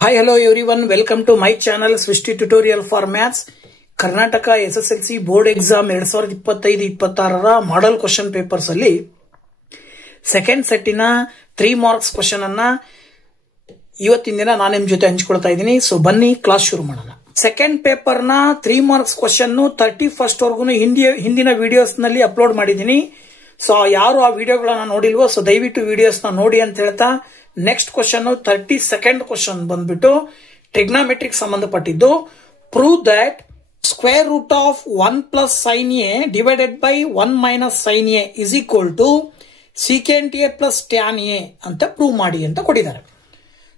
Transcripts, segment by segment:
Hi, hello everyone. Welcome to my channel Swishti Tutorial for Maths. Karnataka SSLC Board Exam 2025-26 model question papers ಅಲ್ಲಿ second ಸೆಟ್ಟಿನ 3 marks question ಅನ್ನ ಇವತ್ತಿನ ದಿನ ನಾನು ನಿಮ್ಮ ಜೊತೆ ಹಂಚಿಕೊಳ್ತಾ ಇದ್ದೀನಿ. ಸೊ ಬನ್ನಿ ಕ್ಲಾಸ್ ಶುರು ಮಾಡೋಣ. ಸೆಕೆಂಡ್ ಪೇಪರ್ ನ 3 ಮಾರ್ಕ್ಸ್ ಕ್ವೆಶ್ಚನ್ 31st ವರೆಗೂ ಹಿಂದಿನ ವಿಡಿಯೋಸ್ ನಲ್ಲಿ ಅಪ್ಲೋಡ್ ಮಾಡಿದ್ದೀನಿ. ಸೊ ಯಾರು ಆ ವಿಡಿಯೋಗಳನ್ನ ನೋಡಿಲ್ವೋ ಸೊ ದಯವಿಟ್ಟು ವಿಡಿಯೋಸ್ ನ ನೋಡಿ ಅಂತ ಹೇಳ್ತಾ ನೆಕ್ಸ್ಟ್ ಕ್ವಶನ್ 32nd ಕ್ವಶನ್ ಬಂದ್ಬಿಟ್ಟು ಟ್ರಿಗ್ನಾಮೆಟ್ರಿಕ್ ಸಂಬಂಧಪಟ್ಟಿದ್ದು. Prove that square root of 1 plus sine A divided by 1 minus sine A is equal to secant A plus tan A ಅಂತ ಪ್ರೂವ್ ಮಾಡಿ ಅಂತ ಕೊಟ್ಟಿದ್ದಾರೆ.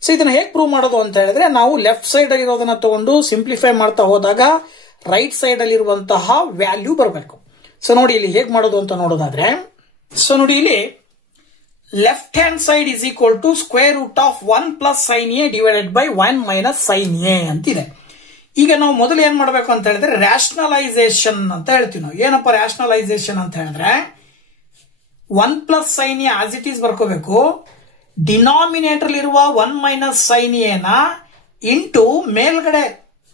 ಸೊ ಇದನ್ನ ಹೇಗೆ ಪ್ರೂವ್ ಮಾಡೋದು ಅಂತ ಹೇಳಿದ್ರೆ ನಾವು ಲೆಫ್ಟ್ ಸೈಡ್ ಅಲ್ಲಿ ಇರೋದನ್ನ ತಗೊಂಡು ಸಿಂಪ್ಲಿಫೈ ಮಾಡ್ತಾ ಹೋದಾಗ ರೈಟ್ ಸೈಡ್ ಅಲ್ಲಿ ಇರುವಂತಹ ವ್ಯಾಲ್ಯೂ ಬರಬೇಕು. ಸೊ ನೋಡಿ ಇಲ್ಲಿ ಹೇಗೆ ಮಾಡೋದು ಅಂತ ನೋಡೋದಾದ್ರೆ ಸೊ ನೋಡಿ ಇಲ್ಲಿ left hand side is equal to square root of 1 plus sine A divided by 1 minus sine A ಅಂತಿದೆ. ಈಗ ನಾವು ಮೊದಲು ಏನ್ ಮಾಡಬೇಕು ಅಂತ ಹೇಳಿದ್ರೆ ರ್ಯಾಷನಲೈಸೇಷನ್ ಅಂತ ಹೇಳ್ತೀವಿ. ನಾವು ಏನಪ್ಪ ರ್ಯಾಷನಲೈಸೇಷನ್ ಅಂತ ಹೇಳಿದ್ರೆ 1 plus sine A as it is ಬರ್ಕೋಬೇಕು. ಡಿನಾಮಿನೇಟರ್ ಇರುವ 1 ಮೈನಸ್ ಸೈನ್ ಎನ ಇಂಟು ಮೇಲ್ಗಡೆ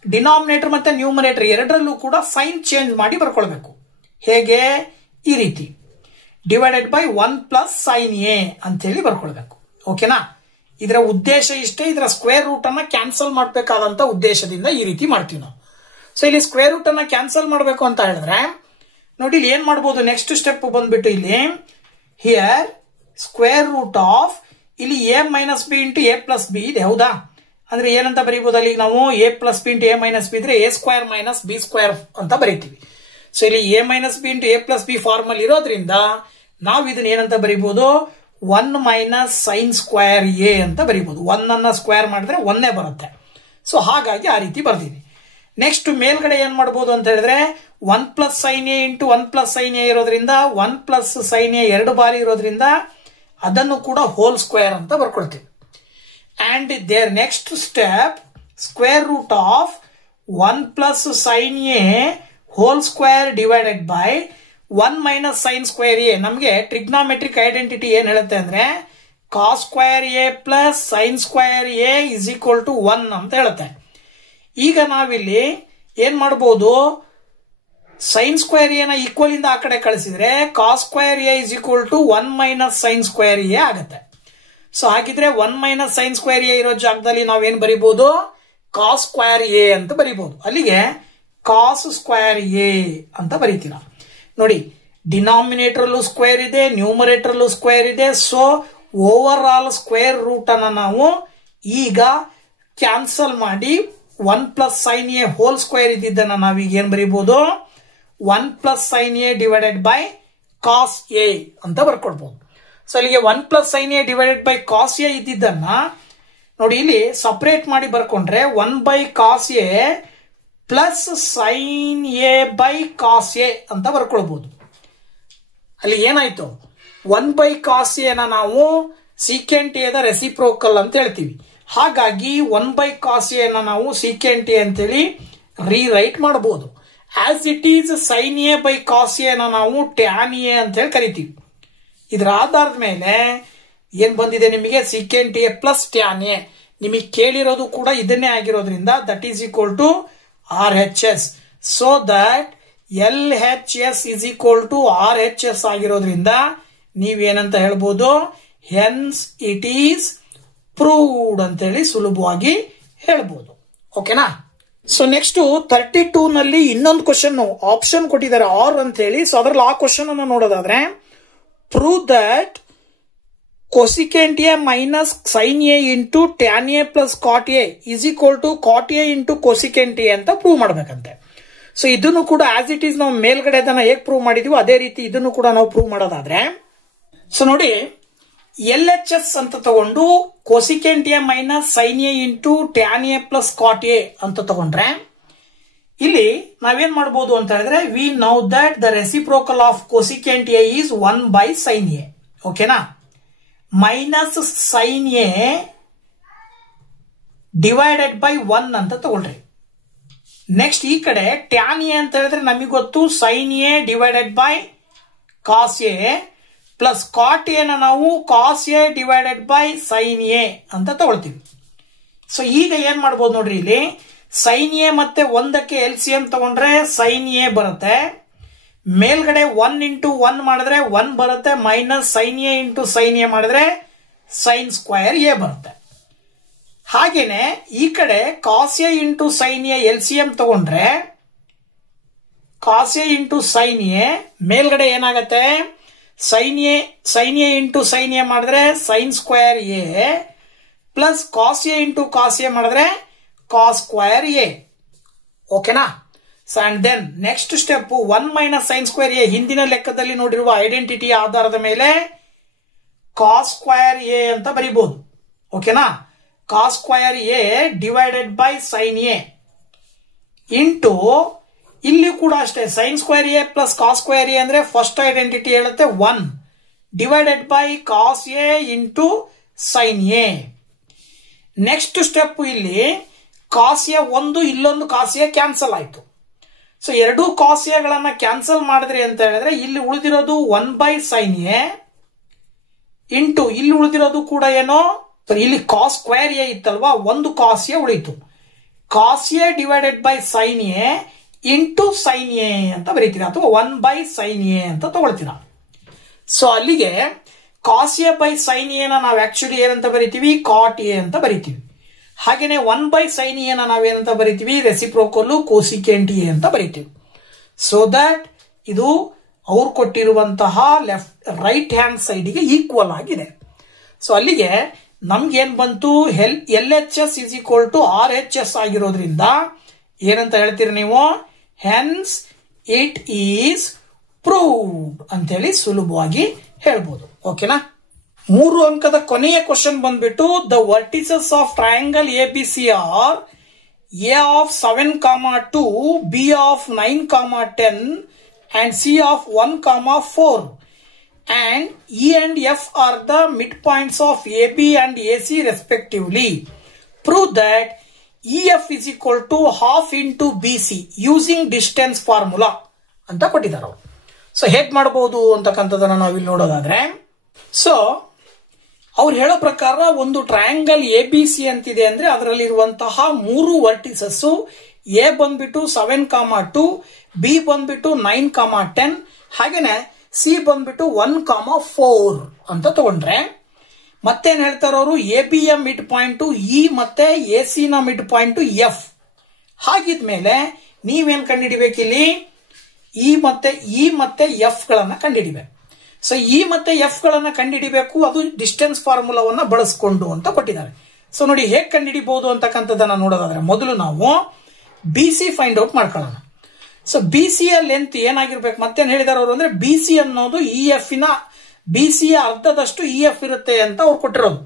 ಡಿನಾಮಿನೇಟರ್ ಮತ್ತೆ ನ್ಯೂಮರೇಟರ್ ಎರಡರಲ್ಲೂ ಕೂಡ ಸೈನ್ ಚೇಂಜ್ ಮಾಡಿ ಬರ್ಕೊಳ್ಬೇಕು. ಹೇಗೆ? ಈ ರೀತಿ divided by 1 plus sine A ಅಂತ ಹೇಳಿ ಬರ್ಕೊಳ್ಬೇಕು. ಓಕೆನಾ? ಇದರ ಉದ್ದೇಶ ಇಷ್ಟೇ. ಇದರ ಸ್ಕ್ವೇರ್ ರೂಟ್ ಅನ್ನ ಕ್ಯಾನ್ಸಲ್ ಮಾಡಬೇಕಾದಂತ ಉದ್ದೇಶದಿಂದ ಈ ರೀತಿ ಮಾಡ್ತೀವಿ ನಾವು. ಸೊ ಇಲ್ಲಿ ಸ್ಕ್ವೇರ್ ರೂಟ್ ಅನ್ನ ಕ್ಯಾನ್ಸಲ್ ಮಾಡಬೇಕು ಅಂತ ಹೇಳಿದ್ರೆ ನೋಡಿ ಇಲ್ಲಿ ಏನ್ ಮಾಡಬಹುದು. ನೆಕ್ಸ್ಟ್ ಸ್ಟೆಪ್ ಬಂದ್ಬಿಟ್ಟು ಇಲ್ಲಿ ಹಿಯರ್ ಸ್ಕ್ವೇರ್ ರೂಟ್ ಆಫ್ ಇಲ್ಲಿ A minus B into A plus B ಇದೆ. ಹೌದಾ? ಅಂದ್ರೆ ಏನಂತ ಬರೀಬಹುದು ಅಲ್ಲಿ ನಾವು A plus B into A minus B ಇದ್ರೆ A square minus B square ಅಂತ ಬರೀತೀವಿ. ಸೊ ಇಲ್ಲಿ A minus B into A plus B formal ಇರೋದ್ರಿಂದ ನಾವು ಇದನ್ನ ಏನಂತ ಬರೀಬಹುದು 1 ಮೈನಸ್ ಸೈನ್ ಸ್ಕ್ವೇರ್ ಎ ಅಂತ ಬರೀಬಹುದು. 1 ಅನ್ನ ಸ್ಕ್ವೇರ್ ಮಾಡಿದ್ರೆ 1 ಬರುತ್ತೆ. ಸೊ ಹಾಗಾಗಿ ಆ ರೀತಿ ಬರ್ದಿದೆ. ನೆಕ್ಸ್ಟ್ ಮೇಲ್ಗಡೆ ಏನ್ ಮಾಡಬಹುದು ಅಂತ ಹೇಳಿದ್ರೆ 1 plus sine A into 1 plus sine A ಇರೋದ್ರಿಂದ 1 ಪ್ಲಸ್ ಸೈನ್ ಎ 2 ಬಾರಿ ಇರೋದ್ರಿಂದ ಅದನ್ನು ಕೂಡ ಹೋಲ್ ಸ್ಕ್ವೇರ್ ಅಂತ ಬರ್ಕೊಳ್ತೀವಿ. And there next step square root of 1 plus sine A whole square divided by 1 minus sine square A. ನಮಗೆ ಟ್ರಿಗ್ನಾಮೆಟ್ರಿಕ್ ಐಡೆಂಟಿಟಿ ಏನ್ ಹೇಳುತ್ತೆ ಅಂದ್ರೆ cos square A plus sine square A is equal to 1 ಅಂತ ಹೇಳುತ್ತೆ. ಈಗ ನಾವಿಲ್ಲಿ ಏನ್ ಮಾಡಬಹುದು, ಸೈನ್ ಸ್ಕ್ವೇರ್ ಎ ನ ಈಕ್ವಲ್ ಇಂದ ಆ ಕಡೆ ಕಳಿಸಿದ್ರೆ cos square A is equal to 1 minus sine square A ಆಗುತ್ತೆ. ಸೊ ಹಾಗಿದ್ರೆ 1 ಮೈನಸ್ ಸೈನ್ ಸ್ಕ್ವೇರ್ ಎ ಇರೋ ಜಾಗದಲ್ಲಿ ನಾವೇನ್ ಬರೀಬಹುದು, ಕಾಸ್ ಸ್ಕ್ವೇರ್ ಎ ಅಂತ ಬರೀಬಹುದು. ಅಲ್ಲಿಗೆ ಕಾಸ್ ಸ್ಕ್ವೇರ್ ಎ ಅಂತ ಬರೀತೀರಾ. ನೋಡಿ ಡಿನಾಮಿನೇಟರ್ ಸ್ಕ್ವೇರ್ ಇದೆ, ನ್ಯೂಮರೇಟರ್ ಸ್ಕ್ವೇರ್ ಇದೆ. So over all square root ಅನ್ನ ನಾವು ಈಗ ಕ್ಯಾನ್ಸಲ್ ಮಾಡಿ 1 plus sine A whole square ಇದ್ದಿದ್ದನ್ನ ನಾವೀಗ ಏನ್ ಬರೀಬಹುದು 1 plus sine A divided by cos A ಅಂತ ಬರ್ಕೊಡ್ಬಹುದು. ಸೊ ಅಲ್ಲಿಗೆ 1 plus sine A divided by cos A ಇದ್ದಿದ್ದನ್ನ ನೋಡಿ ಇಲ್ಲಿ ಸಪರೇಟ್ ಮಾಡಿ ಬರ್ಕೊಂಡ್ರೆ 1 by cos A plus sine A by cos A ಅಂತ ಬರ್ಕೊಳ್ಬಹುದು. ಅಲ್ಲಿ ಏನಾಯ್ತು, 1 ಬೈ ಕಾಸ್ ಎನ ನಾವು ಸೀಕೆಂಟ್ ಎ ದ ರೆಸಿಪ್ರೋಕಲ್ ಅಂತ ಹೇಳ್ತೀವಿ. ಹಾಗಾಗಿ 1 ಬೈ ಕಾಸ್ ಎನ ನಾವು ಸೀಕೆಂಟ್ ಎ ಅಂತೇಳಿ ರೀರೈಟ್ ಮಾಡಬಹುದು. As it is sine A by cos ಎನ ನಾವು ಟ್ಯಾನ್ ಎ ಅಂತ ಹೇಳಿ ಕರಿತೀವಿ. ಇದರ ಆಧಾರದ ಮೇಲೆ ಏನ್ ಬಂದಿದೆ ನಿಮಗೆ secant A plus tan A. ನಿಮಗೆ ಕೇಳಿರೋದು ಕೂಡ ಇದನ್ನೇ ಆಗಿರೋದ್ರಿಂದ that is equal to RHS. So that LHS is equal to RHS ಆಗಿರೋದ್ರಿಂದ ನೀವೇನಂತ ಹೇಳ್ಬೋದು, ಹೆನ್ಸ್ ಇಟ್ ಈಸ್ ಪ್ರೂವ್ಡ್ ಅಂತ ಹೇಳಿ ಸುಲಭವಾಗಿ ಹೇಳ್ಬೋದು. ಓಕೆನಾ? ಸೊ ನೆಕ್ಸ್ಟ್ 32 ನಲ್ಲಿ ಇನ್ನೊಂದು ಕ್ವಶನ್ ಆಪ್ಷನ್ ಕೊಟ್ಟಿದ್ದಾರೆ ಆರ್ ಅಂತ ಹೇಳಿ. ಸೊ ಅದರಲ್ಲಿ ಆ ಕ್ವಶನ್ ಅನ್ನು ನೋಡೋದಾದ್ರೆ prove that cosecant A minus sine A into tan A plus cot A is equal to cot A into cosecant A ಅಂತ ಪ್ರೂವ್ ಮಾಡ್ಬೇಕಂತೆ. ಸೊ ಇದನ್ನು ಕೂಡ ಆಸ್ ಇಟ್ ಈಸ್ ನಾವು ಮೇಲ್ಗಡೆ ಅದನ್ನ ಹೇಗೆ ಪ್ರೂವ್ ಮಾಡಿದೀವೋ ಅದೇ ರೀತಿ ಇದನ್ನು ಕೂಡ ನಾವು ಪ್ರೂವ್ ಮಾಡೋದಾದ್ರೆ ಸೊ ನೋಡಿ LHS ಅಂತ ತಗೊಂಡು cosecant A minus sine A into tan A plus cot A ಅಂತ ತಗೊಂಡ್ರೆ ಇಲ್ಲಿ ನಾವೇನ್ ಮಾಡಬಹುದು ಅಂತ ಹೇಳಿದ್ರೆ we know that the reciprocal of cosecant A is 1 by sine A. ಓಕೆನಾ? Minus sine A divided by 1 ಅಂತ ತಗೊಳ್ರಿ. ನೆಕ್ಸ್ಟ್ ಈ ಕಡೆ ಟ್ಯಾನ್ ಎ ಅಂತ ಹೇಳಿದ್ರೆ ನಮಗೆ ಗೊತ್ತು sine A divided by cos A plus cot A ನಾವು cos A divided by sine A ಅಂತ ತಗೊಳ್ತೀವಿ. ಸೊ ಈಗ ಏನ್ ಮಾಡ್ಬೋದು ನೋಡ್ರಿ, ಇಲ್ಲಿ ಸೈನ್ ಎ ಮತ್ತೆ 1ಕ್ಕೆ LCM ತಗೊಂಡ್ರೆ ಸೈನ್ ಎ ಬರುತ್ತೆ, ಮೇಲ್ಗಡೆ 1 ಇಂಟು 1 ಮಾಡಿದ್ರೆ 1 ಬರುತ್ತೆ, minus sine A into sine A ಮಾಡಿದ್ರೆ ಸೈನ್ ಸ್ಕ್ವಯರ್ ಎ ಬರುತ್ತೆ. ಹಾಗೇನೆ ಈ ಕಡೆ cos A into sine A LCM ತಗೊಂಡ್ರೆ cos A into sine A ಮೇಲ್ಗಡೆ ಏನಾಗತ್ತೆ, sine A into sine A ಮಾಡಿದ್ರೆ sine square A plus cos A into cos A ಮಾಡಿದ್ರೆ ಕಾಸ್ ಸ್ಕ್ವಯರ್ ಎ. ಓಕೆನಾ? And then next step 1 minus sine square A, ಹಿಂದಿನ ಲೆಕ್ಕದಲ್ಲಿ ನೋಡಿರುವ ಐಡೆಂಟಿಟಿಯ ಆಧಾರದ ಮೇಲೆ ಕಾಸ್ ಸ್ಕ್ವಯರ್ ಎ ಅಂತ ಬರೀಬಹುದು. ಓಕೆನಾ? Cos square A divided by sine A into ಇಲ್ಲಿ ಕೂಡ ಅಷ್ಟೇ sine square A plus cos square A ಅಂದ್ರೆ ಫಸ್ಟ್ ಐಡೆಂಟಿಟಿ ಹೇಳುತ್ತೆ 1 divided by cos A into sine A. Next step ಇಲ್ಲಿ ಕಾಸ್ ಎ ಒಂದು, ಇಲ್ಲೊಂದು ಕಾಸ್ ಎ ಕ್ಯಾನ್ಸಲ್ ಆಯ್ತು. So ಎರಡೂ ಕಾಸ್ ಎಗಳನ್ನ ಕ್ಯಾನ್ಸಲ್ ಮಾಡಿದ್ರಿ ಅಂತ ಹೇಳಿದ್ರೆ ಇಲ್ಲಿ ಉಳಿದಿರೋದು 1 ಬೈ ಸೈನ್ ಎ ಇಂಟು ಇಲ್ಲಿ ಉಳಿದಿರೋದು ಕೂಡ ಏನೋ, ಇಲ್ಲಿ ಕಾಸ್ ಸ್ಕ್ವೇರ್ ಎ ಇತ್ತಲ್ವಾ, ಒಂದು ಕಾಸ್ ಎ ಉಳಿತು, cos A divided by sine A into sine A ಅಂತ ಬರೀತೀರಾ, ಅಥವಾ 1 ಬೈ ಸೈನ್ ಎ ಅಂತ ತಗೊಳ್ತೀರಾ. ಸೊ ಅಲ್ಲಿಗೆ cos A by sine A ನಾವು ಆಕ್ಚುಲಿ ಏನಂತ ಬರಿತೀವಿ, ಕಾಟ್ ಎ ಅಂತ ಬರಿತೀವಿ. ಹಾಗೇನೆ 1 ಬೈ ಸೈನ್ ಎ ನಾವೇನಂತ ಬರಿತೀವಿ, ರೆಸಿಪ್ರೋಕಲ್ ಕೋಸಿಕೆಂಟ್ ಎ ಅಂತ ಬರಿತೀವಿ. ಸೊ ದಟ್ ಇದು ಅವ್ರು ಕೊಟ್ಟಿರುವಂತಹ ರೈಟ್ ಹ್ಯಾಂಡ್ ಸೈಡ್ಗೆ ಈಕ್ವಲ್ ಆಗಿದೆ. ಸೊ ಅಲ್ಲಿಗೆ ನಮ್ಗೇನ್ ಬಂತು, LHS is equal to RHS ಆಗಿರೋದ್ರಿಂದ ಏನಂತ ಹೇಳ್ತೀರಿ ನೀವು, ಹೆನ್ಸ್ ಇಟ್ ಈಸ್ ಪ್ರೂವ್ಡ್ ಅಂತೇಳಿ ಸುಲಭವಾಗಿ ಹೇಳ್ಬೋದು. ಓಕೆನಾ? 3 ಅಂಕದ ಕೊನೆಯ ಕ್ವಶನ್ ಬಂದ್ಬಿಟ್ಟು, the vertices of triangle ABC are A of 7, 2, B of 9, 10 and C of 1, 4 and E and F are the midpoints of AB and AC respectively. Prove that EF is equal to half into BC using distance formula ಅಂತ ಕೊಟ್ಟಿದ್ದಾರೆ. So ಹೇಗ್ ಮಾಡಬಹುದು ಅಂತಕ್ಕಂಥದ್ದನ್ನ ನಾವಿಲ್ಲಿ ನೋಡೋದಾದ್ರೆ, so ಅವ್ರು ಹೇಳೋ ಪ್ರಕಾರ ಒಂದು ಟ್ರಯಾಂಗಲ್ ABC ಅಂತಿದೆ ಅಂದ್ರೆ ಅದರಲ್ಲಿರುವಂತಹ 3 ವರ್ಟಿಸಸ್, ಎ ಬಂದ್ಬಿಟ್ಟು 7, 2, ಬಿ ಬಂದ್ಬಿಟ್ಟು 9, 10 ಹಾಗೇನೆ ಸಿ ಬಂದ್ಬಿಟ್ಟು 1, 4 ಅಂತ ತಗೊಂಡ್ರೆ, ಮತ್ತೇನ್ ಹೇಳ್ತಾರ ಅವರು, AB ಯ ಮಿಡ್ ಪಾಯಿಂಟ್ ಇ ಮತ್ತೆ AC ನ ಮಿಡ್ ಪಾಯಿಂಟ್ ಎಫ್. ಹಾಗಿದ್ಮೇಲೆ ನೀವೇನ್ ಕಂಡುಹಿಡಿಬೇಕಿಲ್ಲಿ, ಇ ಮತ್ತೆ ಎಫ್ ಗಳನ್ನ ಕಂಡುಹಿಡಿಬೇಕು. ಸೊ ಇ ಮತ್ತೆ ಎಫ್ ಗಳನ್ನ ಕಂಡುಹಿಡಿಬೇಕು, ಅದು ಡಿಸ್ಟೆನ್ಸ್ ಫಾರ್ಮುಲಾವನ್ನ ಬಳಸ್ಕೊಂಡು ಅಂತ ಕೊಟ್ಟಿದ್ದಾರೆ. ಸೊ ನೋಡಿ ಹೇಗೆ ಕಂಡುಹಿಡಿಬಹುದು ಅಂತಕ್ಕಂಥದ್ದನ್ನ ನೋಡೋದಾದ್ರೆ, ಮೊದಲು ನಾವು BC ಫೈಂಡ್ ಔಟ್ ಮಾಡ್ಕೊಳ್ಳೋಣ. ಸೊ BC ಯ ಲೆಂತ್ ಏನಾಗಿರ್ಬೇಕು, ಮತ್ತೇನ್ ಹೇಳಿದಾರೆ ಅವರು ಅಂದ್ರೆ, BC ಅನ್ನೋದು EF ನ BC ಯ ಅರ್ಧದಷ್ಟು EF ಇರುತ್ತೆ ಅಂತ ಅವ್ರು ಕೊಟ್ಟಿರೋದು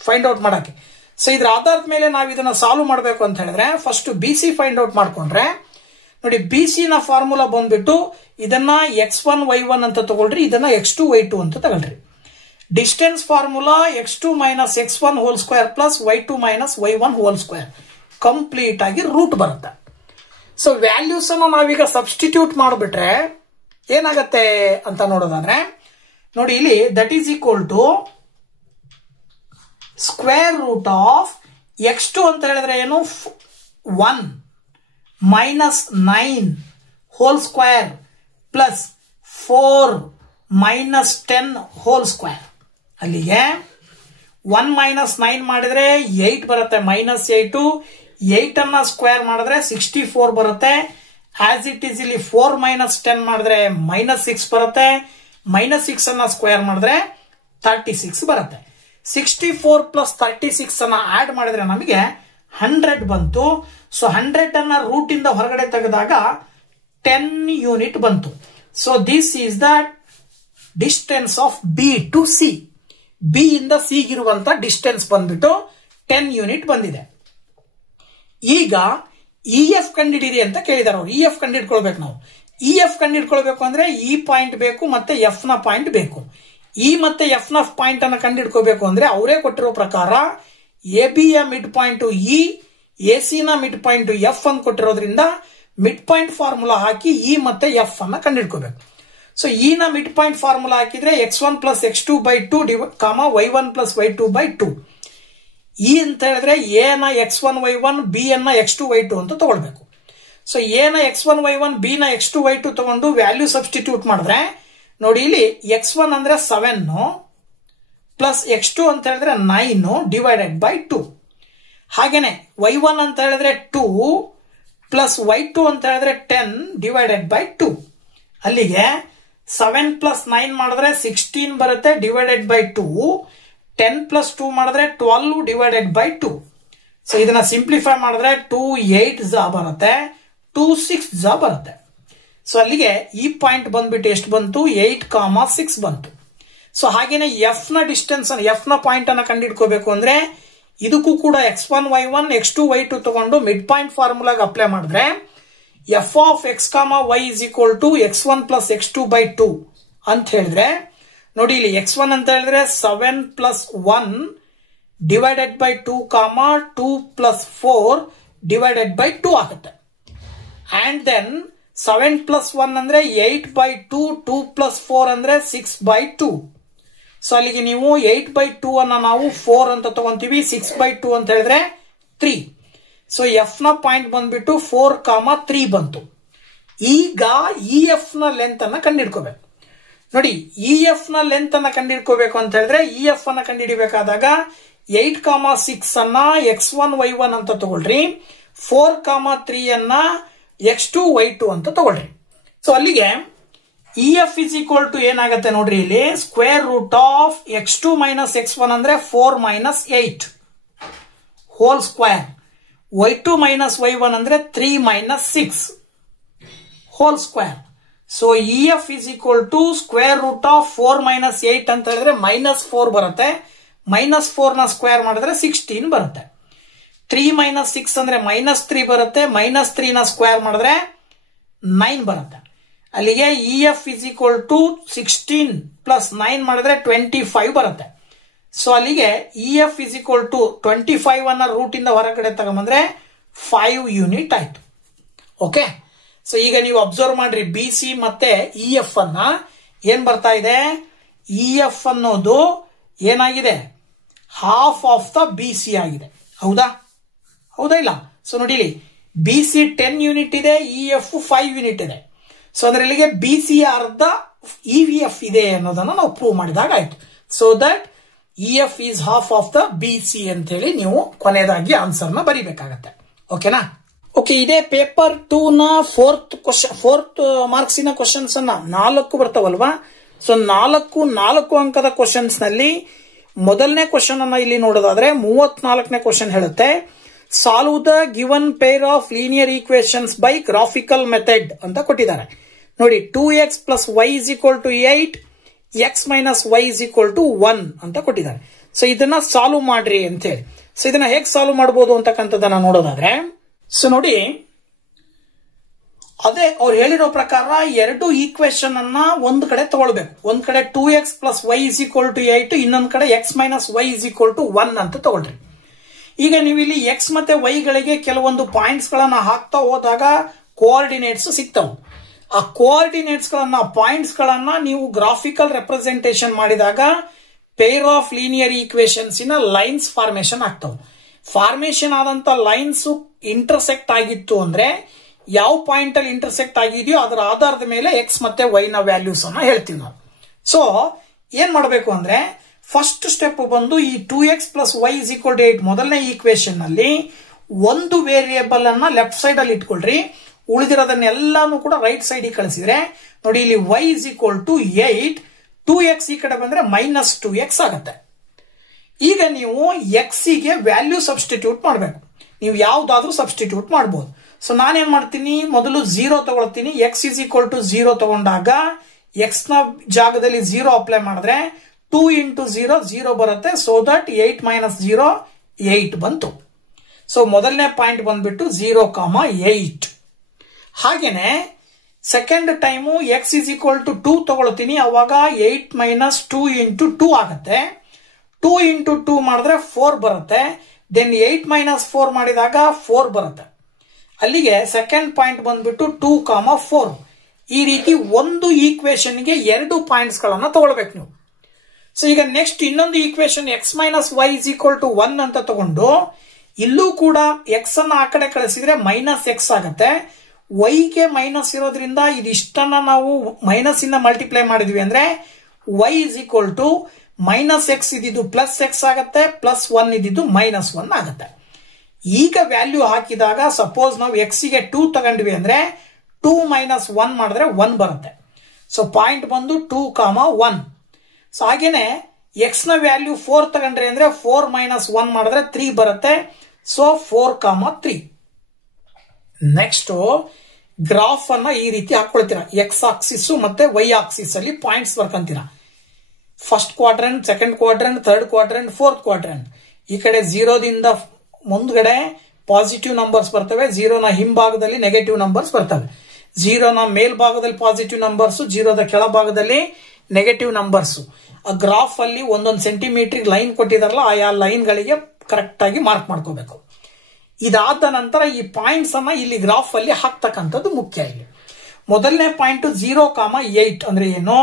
ಫೈಂಡ್ ಔಟ್ ಮಾಡಕ್ಕೆ. ಸೊ ಇದ್ರ ಆಧಾರದ ಮೇಲೆ ನಾವು ಇದನ್ನ ಸಾಲ್ವ್ ಮಾಡಬೇಕು ಅಂತ ಹೇಳಿದ್ರೆ, ಫಸ್ಟ್ BC ಫೈಂಡ್ ಔಟ್ ಮಾಡ್ಕೊಂಡ್ರೆ ನೋಡಿ, BC ನ ಫಾರ್ಮುಲಾ ಬಂದ್ಬಿಟ್ಟು ಇದನ್ನ x1 y1 ಅಂತ ತಗೊಳ್ರಿ, ಇದನ್ನ x2 y2 ಅಂತ ತಗೊಳ್ರಿ. Distance formula x2 minus x1 whole square plus y2 minus y1 whole square, complete ಆಗಿ ರೂಟ್ ಬರುತ್ತೆ. ಸೊ ವ್ಯಾಲ್ಯೂಸ್ ಅನ್ನು ನಾವೀಗ ಸಬ್ಸ್ಟಿಟ್ಯೂಟ್ ಮಾಡಿಬಿಟ್ರೆ ಏನಾಗತ್ತೆ ಅಂತ ನೋಡೋದಾದ್ರೆ, ನೋಡಿ ಇಲ್ಲಿ that is equal to square root of x2 ಅಂತ ಹೇಳಿದ್ರೆ ಏನು, 1 minus 9 whole square plus 4 minus 10 whole square. ಅಲ್ಲಿಗೆ 1 ಮೈನಸ್ 9 ಮಾಡಿದ್ರೆ 8 ಬರುತ್ತೆ, ಮೈನಸ್ 8, 8 ಅನ್ನ ಸ್ಕ್ವೇರ್ ಮಾಡಿದ್ರೆ 64 ಬರುತ್ತೆ. ಆಸ್ ಇಟ್ ಈಸ್ ಇಲ್ಲಿ 4 ಮೈನಸ್ 10 ಮಾಡಿದ್ರೆ ಮೈನಸ್ 6 ಬರುತ್ತೆ, ಮೈನಸ್ 6 ಅನ್ನ ಸ್ಕ್ವೇರ್ ಮಾಡಿದ್ರೆ 36 ಬರುತ್ತೆ. 64 ಪ್ಲಸ್ 36 ಅನ್ನ ಆಡ್ ಮಾಡಿದ್ರೆ ನಮಗೆ 100 ಬಂತು. ಸೊ 100 ಅನ್ನ ರೂಟ್ ಇಂದ ಹೊರಗಡೆ ತೆಗೆದಾಗ 10 ಯೂನಿಟ್ ಬಂತು. So this is the distance of B to C. B ಇಂದ C ಗಿರುವಂತ ಡಿಸ್ಟೆನ್ಸ್ ಬಂದ್ಬಿಟ್ಟು 10 ಯೂನಿಟ್ ಬಂದಿದೆ. ಈಗ EF ಕಂಡಿಡಿರಿ ಅಂತ ಕೇಳಿದಾರೆ ಅವರು. EF ಕಂಡಿಡ್ಕೊಳ್ಬೇಕು ನಾವು. EF ಕಂಡಿಡ್ಕೊಳ್ಬೇಕು ಅಂದ್ರೆ ಈ ಪಾಯಿಂಟ್ ಬೇಕು ಮತ್ತೆ F ನ ಪಾಯಿಂಟ್ ಬೇಕು. E ಮತ್ತೆ F ನ ಪಾಯಿಂಟ್ ಅನ್ನ ಕಂಡಿಡ್ಕೋಬೇಕು ಅಂದ್ರೆ ಅವರೇ ಕೊಟ್ಟಿರೋ ಪ್ರಕಾರ AB ಯ ಮಿಡ್ ಪಾಯಿಂಟ್ E, AC ನ ಮಿಡ್ ಪಾಯಿಂಟ್ F ಅಂತ ಕೊಟ್ಟಿರೋದ್ರಿಂದ ಮಿಡ್ ಪಾಯಿಂಟ್ ಫಾರ್ಮುಲಾ ಹಾಕಿ E ಮತ್ತೆ F ಅನ್ನ ಕಂಡಿಡ್ಕೋಬೇಕು. ಸೊ E ನ ಮಿಡ್ ಪಾಯಿಂಟ್ ಫಾರ್ಮುಲಾ ಹಾಕಿದ್ರೆ x1 plus x2 by 2 y1 plus y2 by 2. E ಅಂತ ಹೇಳಿದ್ರೆ ಎ ನ x1y1 ಬಿ ನ x2y2 ಅಂತ ತಗೊಳ್ಬೇಕು. ಸೊ ಎ ನ x1y1 ಬಿ ನ x2y2 ತಗೊಂಡು ವ್ಯಾಲ್ಯೂ ಸಬ್ಸ್ಟಿಟ್ಯೂಟ್ ಮಾಡಿದ್ರೆ ನೋಡಿ ಇಲ್ಲಿ x1 ಅಂದ್ರೆ 7 ಪ್ಲಸ್ x2 ಅಂತ ಹೇಳಿದ್ರೆ 9 ಡಿವೈಡೆಡ್ ಬೈ 2. ಹಾಗೇನೆ y1 ಅಂತ ಹೇಳಿದ್ರೆ 2 ಪ್ಲಸ್ y2 ಅಂತ ಹೇಳಿದ್ರೆ 10 ಡಿವೈಡೆಡ್ ಬೈ 2. ಅಲ್ಲಿಗೆ 7 ಪ್ಲಸ್ 9 ಮಾಡಿದ್ರೆ 16 ಬರುತ್ತೆ ಡಿವೈಡೆಡ್ ಬೈ 2. 10 ಪ್ಲಸ್ 2 ಮಾಡಿದ್ರೆ 12 ಡಿವೈಡೆಡ್ ಬೈ 2. ಸೊ ಇದನ್ನ ಸಿಂಪ್ಲಿಫೈ ಮಾಡಿದ್ರೆ 2 8 ಜಾ ಬರುತ್ತೆ, 2 6 ಜಾ ಬರುತ್ತೆ. ಸೊ ಅಲ್ಲಿಗೆ ಈ ಪಾಯಿಂಟ್ ಬಂದ್ಬಿಟ್ಟು ಎಷ್ಟು ಬಂತು, 8,6 ಬಂತು. ಸೊ ಹಾಗೇನೆ ಎಫ್ ನ ಡಿಸ್ಟೆನ್ಸ್ ಎಫ್ ನ ಪಾಯಿಂಟ್ ಅನ್ನ ಕಂಡುಹಿಡ್ಕೋಬೇಕು ಅಂದ್ರೆ ಇದಕ್ಕೂ ಕೂಡ x1y1 x2y2 ತಗೊಂಡು ಮಿಡ್ ಪಾಯಿಂಟ್ ಫಾರ್ಮುಲಾಗೆ ಅಪ್ಲೈ ಮಾಡಿದ್ರೆ F of X Y is equal to x1 plus x2/2 ಅಂತ ಹೇಳಿದ್ರೆ ನೋಡಿ ಇಲ್ಲಿ x1 ಅಂತ ಹೇಳಿದ್ರೆ 7 plus 1 divided by 2 2 plus 4 divided by 2 ಆಗುತ್ತೆ. ಅಂಡ್ ದೆನ್ 7 ಪ್ಲಸ್ 1 ಅಂದ್ರೆ 8/2, 2 ಪ್ಲಸ್ 4 ಅಂದ್ರೆ 6/2. ಸೊ ಅಲ್ಲಿಗೆ ನೀವು 8/2 ಅನ್ನ ನಾವು 4 ಅಂತ ತಗೊಂತೀವಿ, 6/2 ಅಂತ ಹೇಳಿದ್ರೆ 3. ಸೊ ಎಫ್ ನ ಪಾಯಿಂಟ್ ಬಂದ್ಬಿಟ್ಟು 4,3 ಬಂತು. ಈಗ ಇ ಎಫ್ ನ ಲೆಂತ್ ಅನ್ನ ಕಂಡುಹಿಡ್ಕೋಬೇಕು. ನೋಡಿ ಇ ಎಫ್ ನ ಲೆಂತ್ ಅನ್ನ ಕಂಡುಹಿಡ್ಕೋಬೇಕು ಅಂತ ಹೇಳಿದ್ರೆ ಇ ಎಫ್ ಅನ್ನ ಕಂಡುಹಿಡಿಬೇಕಾದಾಗ 8,6 ಅನ್ನ x1y1 ಅಂತ ತಗೊಳ್ರಿ, 4,3 ಅನ್ನ x2y2 ಅಂತ ತಗೊಳ್ರಿ. ಸೊ ಅಲ್ಲಿಗೆ E F is equal to ಏನಾಗುತ್ತೆ ನೋಡ್ರಿ ಇಲ್ಲಿ square root of x2 minus x1 ಅಂದ್ರೆ 4 minus 8 whole square, y2 minus y1 ಅಂದ್ರೆ 3 minus 6 whole square. So E F is equal to square root of 4 minus 8 ಅಂತ ಹೇಳಿದ್ರೆ minus 4 ಬರುತ್ತೆ, minus 4 ನ square ಮಾಡಿದ್ರೆ 16 ಬರುತ್ತೆ. 3 ಮೈನಸ್ 6 ಅಂದ್ರೆ ಮೈನಸ್ 3 ಬರುತ್ತೆ, ಮೈನಸ್ 3 ನ ಸ್ಕ್ವೇರ್ ಮಾಡಿದ್ರೆ 9 ಬರುತ್ತೆ. ಅಲ್ಲಿಗೆ E F is equal to 16 plus 9 ಮಾಡಿದ್ರೆ 25 ಬರುತ್ತೆ. ಸೊ ಅಲ್ಲಿಗೆ E F is equal to 25 ಅನ್ನ ರೂಟ್ ಇಂದ ಹೊರಗಡೆ ತಗೊಂಡ್ಬಂದ್ರೆ 5 ಯೂನಿಟ್ ಆಯ್ತು. ಓಕೆ, ಸೊ ಈಗ ನೀವು ಅಬ್ಸರ್ವ್ ಮಾಡ್ರಿ ಬಿ ಸಿ ಮತ್ತೆ ಇ ಎಫ್ ಅನ್ನ ಏನ್ ಬರ್ತಾ ಇದೆ, ಇ ಎಫ್ ಅನ್ನೋದು ಏನಾಗಿದೆ half of the B C ಆಗಿದೆ. ಹೌದಾ ಇಲ್ಲ? ಸೊ ನೋಡಿ ಬಿ ಸಿ 10 ಯೂನಿಟ್ ಇದೆ, ಇ ಎಫ್ 5 ಯೂನಿಟ್ ಇದೆ. ಸೊ ಅಂದ್ರೆ ಇಲ್ಲಿಗೆ ಬಿ ಸಿ ಅರ್ಧ ಇ ವಿ ಎಫ್ ಇದೆ ಅನ್ನೋದನ್ನ ನಾವು ಪ್ರೂವ್ ಮಾಡಿದಾಗ ಆಯ್ತು. So that E F is half of the B C ಅಂತ ಹೇಳಿ ನೀವು ಕೊನೆಯದಾಗಿ ಆನ್ಸರ್ ನ ಬರೀಬೇಕಾಗತ್ತೆ. ಓಕೆನಾ? ಓಕೆ, ಇದೇ ಪೇಪರ್ 2 ನ ಫೋರ್ತ್ ಮಾರ್ಕ್ಸಿನ ಕ್ವಶನ್ಸ್ ಅನ್ನ 4 ಬರ್ತಾವಲ್ವಾ. ಸೊ 4 ಅಂಕದ ಕ್ವಶನ್ಸ್ ನಲ್ಲಿ ಮೊದಲನೇ ಕ್ವಶನ್ ಅನ್ನ ಇಲ್ಲಿ ನೋಡೋದಾದ್ರೆ 34ನೇ ಕ್ವಶನ್ ಹೇಳುತ್ತೆ, solve the given pair of linear equations by graphical method ಅಂತ ಕೊಟ್ಟಿದ್ದಾರೆ. ನೋಡಿ 2x plus Y is equal to 8, x minus Y is equal to 1 ಅಂತ ಕೊಟ್ಟಿದ್ದಾರೆ. ಸೊ ಇದನ್ನ ಸಾಲ್ವ್ ಮಾಡ್ರಿ ಅಂತ ಹೇಳಿ. ಸೊ ಇದನ್ನ ಹೇಗೆ ಸಾಲ್ವ್ ಮಾಡಬಹುದು ಅಂತಕ್ಕಂಥದ್ದನ್ನ ನೋಡೋದಾದ್ರೆ ಸೊ ನೋಡಿ ಅದೇ ಅವ್ರು ಹೇಳಿರೋ ಪ್ರಕಾರ ಎರಡು ಈಕ್ವೇಶನ್ ಅನ್ನ ಒಂದ್ ಕಡೆ ತಗೊಳ್ಬೇಕು. ಒಂದ್ ಕಡೆ 2x plus Y is equal to 8, ಇನ್ನೊಂದ್ ಕಡೆ x minus Y is equal to 1 ಅಂತ ತಗೊಳ್ರಿ. ಈಗ ನೀವು ಇಲ್ಲಿ ಎಕ್ಸ್ ಮತ್ತೆ ವೈ ಗಳಿಗೆ ಕೆಲವೊಂದು ಪಾಯಿಂಟ್ಸ್ ಗಳನ್ನ ಹಾಕ್ತಾ ಹೋದಾಗ ಕೋಆರ್ಡಿನೇಟ್ಸ್ ಸಿಗ್ತಾವೆ. ಆ ಕೋಆರ್ಡಿನೇಟ್ಸ್ ಗಳನ್ನ ಪಾಯಿಂಟ್ಸ್ ಗಳನ್ನ ನೀವು ಗ್ರಾಫಿಕಲ್ ರೆಪ್ರೆಸೆಂಟೇಷನ್ ಮಾಡಿದಾಗ ಪೇರ್ ಆಫ್ ಲೀನಿಯರ್ ಈಕ್ವೇಶನ್ಸ್ ಇನ ಲೈನ್ಸ್ ಫಾರ್ಮೇಶನ್ ಆಗ್ತಾವೆ. ಫಾರ್ಮೇಶನ್ ಆದಂತ ಲೈನ್ಸ್ ಇಂಟರ್ಸೆಕ್ಟ್ ಆಗಿತ್ತು ಅಂದ್ರೆ ಯಾವ ಪಾಯಿಂಟ್ ಅಲ್ಲಿ ಇಂಟರ್ಸೆಕ್ಟ್ ಆಗಿದೆಯೋ ಅದರ ಆಧಾರದ ಮೇಲೆ ಎಕ್ಸ್ ಮತ್ತೆ ವೈ ನ ವ್ಯಾಲ್ಯೂಸ್ ಅನ್ನ ಹೇಳ್ತೀವಿ ನಾವು. ಸೊ ಏನ್ ಮಾಡಬೇಕು ಅಂದ್ರೆ ಫಸ್ಟ್ ಸ್ಟೆಪ್ ಬಂದು ಈ 2x plus Y is equal to 8 ಮೊದಲನೇ ಈಕ್ವೇಶನ್ ನಲ್ಲಿ ಒಂದು ವೇರಿಯೇಬಲ್ ಅನ್ನ ಲೆಫ್ಟ್ ಸೈಡ್ ಅಲ್ಲಿ ಇಟ್ಕೊಳ್ರಿ, ಉಳಿದಿರೋದನ್ನೆಲ್ಲಾನು ಕೂಡ ರೈಟ್ ಸೈಡ್ ಕಳಿಸಿದ್ರೆ ನೋಡಿ ಇಲ್ಲಿ y is equal to 8, 2x ಈ ಕಡೆ ಬಂದ್ರೆ ಮೈನಸ್ 2x ಆಗುತ್ತೆ. ಈಗ ನೀವು x ಗೆ ವ್ಯಾಲ್ಯೂ ಸಬ್ಸ್ಟಿಟ್ಯೂಟ್ ಮಾಡಬೇಕು. ನೀವು ಯಾವ್ದಾದ್ರೂ ಸಬ್ಸ್ಟಿಟ್ಯೂಟ್ ಮಾಡಬಹುದು. ಸೊ ನಾನೇನ್ ಮಾಡ್ತೀನಿ, ಮೊದಲು 0 ತಗೊಳ್ತೀನಿ. x ಇಸ್ ಈಕ್ವಲ್ ಟು 0 ತಗೊಂಡಾಗ x ನ ಜಾಗದಲ್ಲಿ 0 ಅಪ್ಲೈ ಮಾಡಿದ್ರೆ 2 ಇಂಟು 0 0 ಬರುತ್ತೆ. ಸೊ ದಟ್ 8 ಮೈನಸ್ 0 8 ಬಂತು. ಸೊ ಮೊದಲನೇ ಪಾಯಿಂಟ್ ಬಂದ್ಬಿಟ್ಟು 0,8. ಹಾಗೇನೆ second time x is equal to 2 ತಗೊಳ್ತೀನಿ. ಅವಾಗ 8 ಮೈನಸ್ 2 ಇಂಟು 2 ಆಗುತ್ತೆ. 2 ಇಂಟು 2 ಮಾಡಿದ್ರೆ 4 ಬರುತ್ತೆ. ದೆನ್ 8 ಮೈನಸ್ 4 ಮಾಡಿದಾಗ 4 ಬರುತ್ತೆ. ಅಲ್ಲಿಗೆ ಸೆಕೆಂಡ್ ಪಾಯಿಂಟ್ ಬಂದ್ಬಿಟ್ಟು 2,4. ಈ ರೀತಿ ಒಂದು ಈಕ್ವೇಶನ್ ಗೆ 2 ಪಾಯಿಂಟ್ಸ್ ಗಳನ್ನ ತಗೊಳ್ಬೇಕು ನೀವು. ಸೊ ಈಗ ನೆಕ್ಸ್ಟ್ ಇನ್ನೊಂದು equation x minus Y is equal to 1 ಅಂತ ತಗೊಂಡು ಇಲ್ಲೂ ಕೂಡ ಎಕ್ಸ್ ಅನ್ನ ಆ ಕಡೆ ಕಳಿಸಿದ್ರೆ ಮೈನಸ್ ಎಕ್ಸ್ ಆಗುತ್ತೆ. ವೈಗೆ ಮೈನಸ್ ಇರೋದ್ರಿಂದ ಇದಿಷ್ಟನ್ನ ನಾವು ಮೈನಸ್ ಇಂದ ಮಲ್ಟಿಪ್ಲೈ ಮಾಡಿದ್ವಿ ಅಂದ್ರೆ y is equal to minus X ಇದ್ದಿದ್ದು ಪ್ಲಸ್ ಎಕ್ಸ್ ಆಗುತ್ತೆ, ಪ್ಲಸ್ 1 ಇದ್ದಿದ್ದು ಮೈನಸ್ 1 ಆಗುತ್ತೆ. ಈಗ ವ್ಯಾಲ್ಯೂ ಹಾಕಿದಾಗ ಸಪೋಸ್ ನಾವು ಎಕ್ಸ್ ಗೆ 2 ತಗೊಂಡ್ವಿ ಅಂದ್ರೆ 2 ಮೈನಸ್ 1 ಮಾಡಿದ್ರೆ 1 ಬರುತ್ತೆ. ಸೊ ಪಾಯಿಂಟ್ ಬಂದು 2, 1. ಸೊ ಹಾಗೇನೆ ಎಕ್ಸ್ ನ ವ್ಯಾಲ್ಯೂ 4 ತಗೊಂಡ್ರಿ ಅಂದ್ರೆ 4 ಮೈನಸ್ 1 ಮಾಡಿದ್ರೆ 3 ಬರುತ್ತೆ. ಸೊ 4, 3. ನೆಕ್ಸ್ಟ್ ಗ್ರಾಫ್ ಅನ್ನ ಈ ರೀತಿ ಹಾಕೊಳ್ತೀರಾ. ಎಕ್ಸ್ ಆಕ್ಸಿಸ್ ಮತ್ತೆ ವೈ ಆಕ್ಸಿಸ್ ಅಲ್ಲಿ ಪಾಯಿಂಟ್ಸ್ ಬರ್ಕಂತೀರಾ. First quadrant, second quadrant, third quadrant, fourth quadrant. ಈ ಕಡೆ 0ದಿಂದ ಮುಂದ್ಗಡೆ ಪಾಸಿಟಿವ್ ನಂಬರ್ಸ್ ಬರ್ತವೆ, 0ನ ಹಿಂಭಾಗದಲ್ಲಿ ನೆಗೆಟಿವ್ ನಂಬರ್ಸ್ ಬರ್ತವೆ. 0ನ ಮೇಲ್ಭಾಗದಲ್ಲಿ ಪಾಸಿಟಿವ್ ನಂಬರ್ಸ್, 0ದ ಕೆಳಭಾಗದಲ್ಲಿ ನೆಗೆಟಿವ್ ನಂಬರ್ಸ್. ಆ ಗ್ರಾಫ್ ಅಲ್ಲಿ ಒಂದೊಂದು ಸೆಂಟಿಮೀಟರ್ ಲೈನ್ ಕೊಟ್ಟಿದಾರಲ್ಲ, ಆಯಾ ಲೈನ್ ಗಳಿಗೆ ಕರೆಕ್ಟ್ ಆಗಿ ಮಾರ್ಕ್ ಮಾಡ್ಕೋಬೇಕು. ಇದಾದ ನಂತರ ಈ ಪಾಯಿಂಟ್ಸ್ ಅನ್ನ ಇಲ್ಲಿ ಗ್ರಾಫ್ ಅಲ್ಲಿ ಹಾಕ್ತಕ್ಕಂಥದ್ದು ಮುಖ್ಯ. ಇಲ್ಲಿ ಮೊದಲನೇ ಪಾಯಿಂಟ್ 0, 8 ಅಂದ್ರೆ ಏನು?